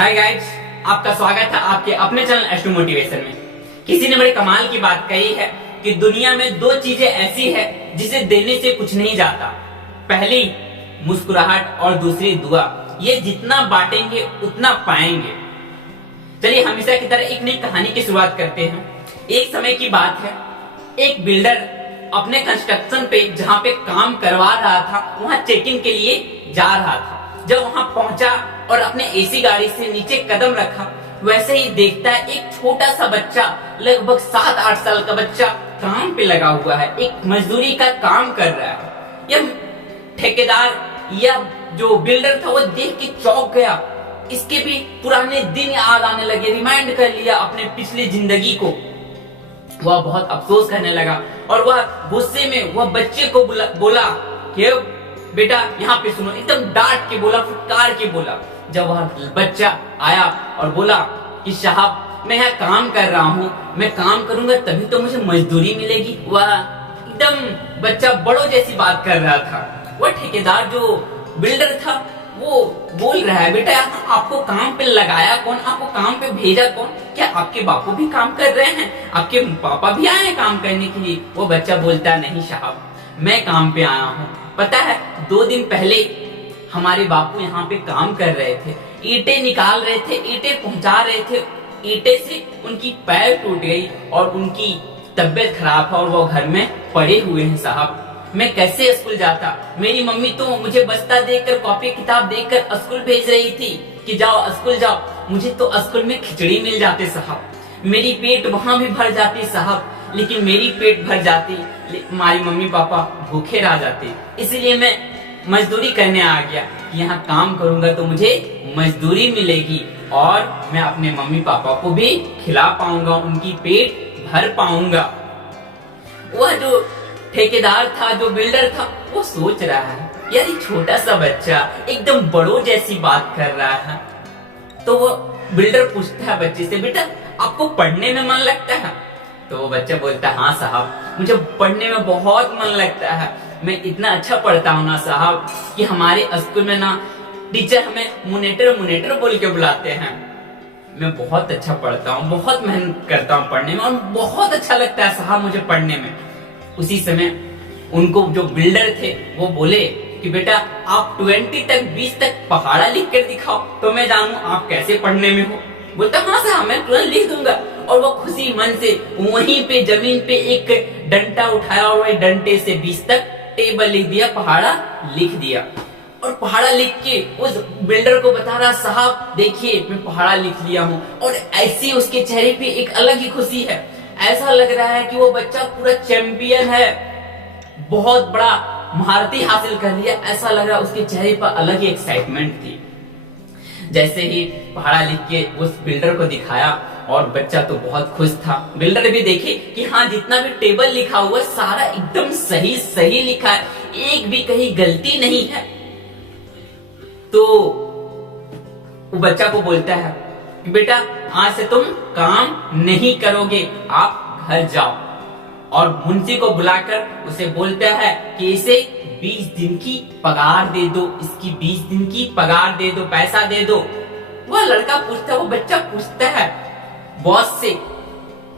Hi guys, आपका स्वागत है आपके अपने चैनल एस्ट्रो मोटिवेशन में। किसी ने बड़े कमाल की बात कही है कि दुनिया में दो चीजें ऐसी है जिसे देने से कुछ नहीं जाता। पहली मुस्कुराहट और दूसरी दुआ। ये जितना बांटेंगे उतना पाएंगे। चलिए हमेशा की तरह एक नई कहानी की शुरुआत करते हैं। एक समय की बात है, एक बिल्डर अपने कंस्ट्रक्शन पे जहाँ पे काम करवा रहा था वहां चेकिंग के लिए जा रहा था। जब वहां पहुंचा और अपने एसी गाड़ी से नीचे कदम रखा, वैसे ही देखता है एक छोटा सा बच्चा, लगभग 7-8 साल का बच्चा काम पे लगा हुआ है, एक मजदूरी का काम कर रहा है। यह ठेकेदार या जो बिल्डर था वो देख के चौंक गया। इसके भी पुराने दिन याद आने लगे, रिमाइंड कर लिया अपने पिछली जिंदगी को। वह बहुत अफसोस करने लगा और वह गुस्से में वह बच्चे को बोला कि बेटा यहाँ पे सुनो, एकदम डांट के बोला, फटकार के बोला। जब वह बच्चा आया और बोला कि साहब मैं यहाँ काम कर रहा हूँ, मैं काम करूंगा तभी तो मुझे मजदूरी मिलेगी। वह एकदम बच्चा बड़ों जैसी बात कर रहा था। वह ठेकेदार जो बिल्डर था वो बोल रहा है, बेटा आपको काम पे लगाया कौन, आपको काम पे भेजा कौन, क्या आपके बापू भी काम कर रहे हैं, आपके पापा भी आए हैं काम करने के लिए? वो बच्चा बोलता नहीं साहब, मैं काम पे आया हूँ। पता है 2 दिन पहले हमारे बापू यहाँ पे काम कर रहे थे, ईंटें निकाल रहे थे, ईंटें पहुंचा रहे थे। ईंटें से उनकी पैर टूट गई और उनकी तबीयत खराब है और वो घर में पड़े हुए हैं साहब। मैं कैसे स्कूल जाता? मेरी मम्मी तो मुझे बस्ता देकर, कॉपी किताब देकर स्कूल भेज रही थी कि जाओ स्कूल जाओ। मुझे तो स्कूल में खिचड़ी मिल जाते साहब, मेरी पेट वहां भी भर जाती साहब, लेकिन मेरी पेट भर जाती, हमारी मम्मी पापा भूखे रह जाते। इसलिए मैं मजदूरी करने आ गया कि यहाँ काम करूंगा तो मुझे मजदूरी मिलेगी और मैं अपने मम्मी पापा को भी खिला पाऊंगा, उनकी पेट भर पाऊंगा। वह जो ठेकेदार था, जो बिल्डर था, वो सोच रहा है यार ये छोटा सा बच्चा एकदम बड़ों जैसी बात कर रहा है। तो वो बिल्डर पूछता है बच्चे से, बेटा आपको पढ़ने में मन लगता है? तो वो बच्चा बोलता है हाँ साहब, मुझे पढ़ने में बहुत मन लगता है। मैं इतना अच्छा पढ़ता हूँ ना साहब कि हमारे स्कूल में ना टीचर हमें मुनेटर बोल के बुलाते हैं। मैं बहुत अच्छा पढ़ता हूँ, बहुत मेहनत करता हूँ पढ़ने में और बहुत अच्छा लगता है साहब मुझे पढ़ने में। उसी समय उनको जो बिल्डर थे वो बोले कि बेटा आप 20 तक पहाड़ा लिख कर दिखाओ तो मैं जानूं आप कैसे पढ़ने में हो। बोलता हाँ साहब मैं तुरंत लिख दूंगा। और वो खुशी मन से वहीं पे जमीन पे एक डंडा उठाया और वही डंडे से 20 तक टेबल लिख दिया, पहाड़ा लिख दिया। और पहाड़ा लिख के उस बिल्डर को बता रहा, साहब देखिए मैं पहाड़ा लिख लिया हूँ। और ऐसी उसके चेहरे पे एक अलग ही खुशी है, ऐसा लग रहा है कि वो बच्चा पूरा चैंपियन है, बहुत बड़ा महारती हासिल कर लिया। ऐसा लग रहा है उसके चेहरे पर अलग ही एक्साइटमेंट थी। जैसे ही पहाड़ा लिख के उस बिल्डर को दिखाया और बच्चा तो बहुत खुश था। बिल्डर भी देखे कि हाँ जितना भी टेबल लिखा हुआ सारा एकदम सही लिखा है, एक भी कहीं गलती नहीं है। तो वो बच्चा को बोलता है कि बेटा आज से तुम काम नहीं करोगे, आप घर जाओ। और मुंशी को बुलाकर उसे बोलता है कि इसे 20 दिन की पगार दे दो, इसकी 20 दिन की पगार दे दो, पैसा दे दो। वह लड़का पूछता है, वो बच्चा पूछता है बॉस से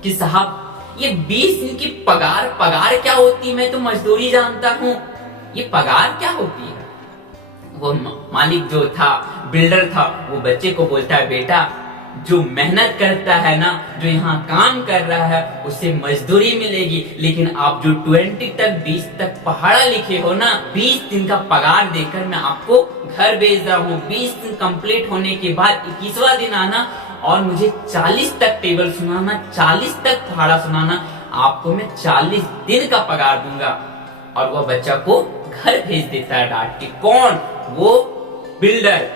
कि साहब ये 20 दिन की पगार क्या होती है? मैं तो मजदूरी जानता हूँ, ये पगार क्या होती है? वो मालिक जो था, बिल्डर था, वो बच्चे को बोलता है बेटा जो मेहनत करता है ना, जो यहाँ काम कर रहा है उसे मजदूरी मिलेगी, लेकिन आप जो 20 तक पहाड़ा लिखे हो ना, 20 दिन का पगार देकर मैं आपको घर भेज रहा हूँ। 20 दिन कंप्लीट होने के बाद 21वां दिन आना और मुझे 40 तक टेबल सुनाना, 40 तक पहाड़ा सुनाना, आपको मैं 40 दिन का पगार दूंगा। और वह बच्चा को घर भेज देता है डांट के। कौन? वो बिल्डर।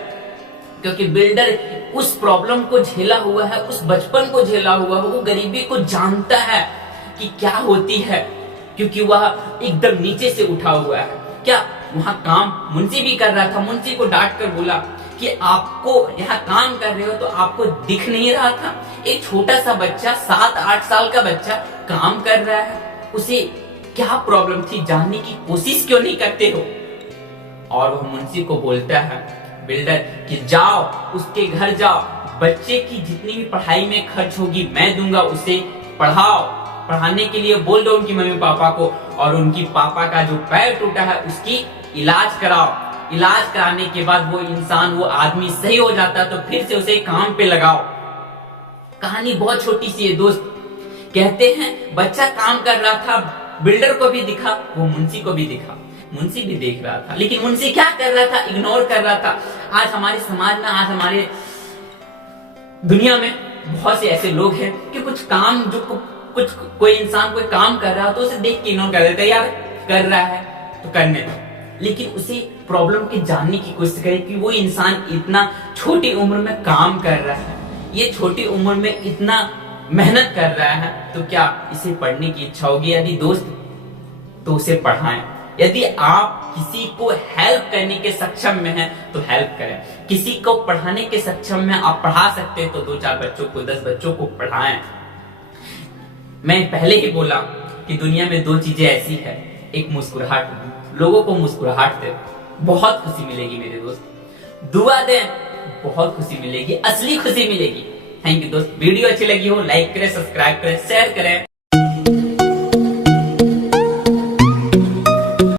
क्योंकि बिल्डर उस प्रॉब्लम को झेला हुआ है, उस बचपन को झेला हुआ है, वो गरीबी को जानता है कि क्या होती है, क्योंकि वह एकदम नीचे से उठा हुआ है। क्या वहां काम मुंशी भी कर रहा था। मुंशी को डांट कर बोला कि आपको यहाँ काम कर रहे हो तो आपको दिख नहीं रहा था? एक छोटा सा बच्चा, 7-8 साल का बच्चा काम कर रहा है, उसे क्या प्रॉब्लम थी जानने की कोशिश क्यों नहीं करते हो? और वह मुंशी को बोलता है बिल्डर कि जाओ उसके घर जाओ, बच्चे की जितनी भी पढ़ाई में खर्च होगी मैं दूंगा, उसे पढ़ाओ। पढ़ाने के लिए बोल दो उनकी मम्मी पापा को, और उनकी पापा का जो पैर टूटा है उसकी इलाज कराओ। इलाज कराने के बाद वो इंसान, वो आदमी सही हो जाता है तो फिर से उसे काम पे लगाओ। कहानी बहुत छोटी सी है दोस्त। कहते हैं बच्चा काम कर रहा था, बिल्डर को भी दिखा, वो मुंशी को भी दिखा, मुंशी भी देख रहा था, लेकिन मुंशी क्या कर रहा था? इग्नोर कर रहा था। आज हमारे समाज में, आज हमारे दुनिया में बहुत से ऐसे लोग हैं कि कुछ काम, जो कुछ कोई इंसान कोई काम कर रहा है तो उसे देख के इग्नोर कर देता है, यार कर रहा है तो करने दो। लेकिन उसे प्रॉब्लम के जानने की कोशिश करे कि वो इंसान इतना छोटी उम्र में काम कर रहा है, ये छोटी उम्र में इतना मेहनत कर रहा है, तो क्या इसे पढ़ने की इच्छा होगी? यदि दोस्त, तो उसे पढ़ाएं। यदि आप किसी को हेल्प करने के सक्षम में हैं तो हेल्प करें। किसी को पढ़ाने के सक्षम में आप पढ़ा सकते हैं तो 2-4 बच्चों को, 10 बच्चों को पढ़ाएं। मैं पहले ही बोला कि दुनिया में 2 चीजें ऐसी है, एक मुस्कुराहट, लोगों को मुस्कुराहट दे, बहुत खुशी मिलेगी मेरे दोस्त। दुआ दें, बहुत खुशी मिलेगी, असली खुशी मिलेगी। थैंक यू दोस्त। वीडियो अच्छी लगी हो लाइक करें, सब्सक्राइब करें, शेयर करें।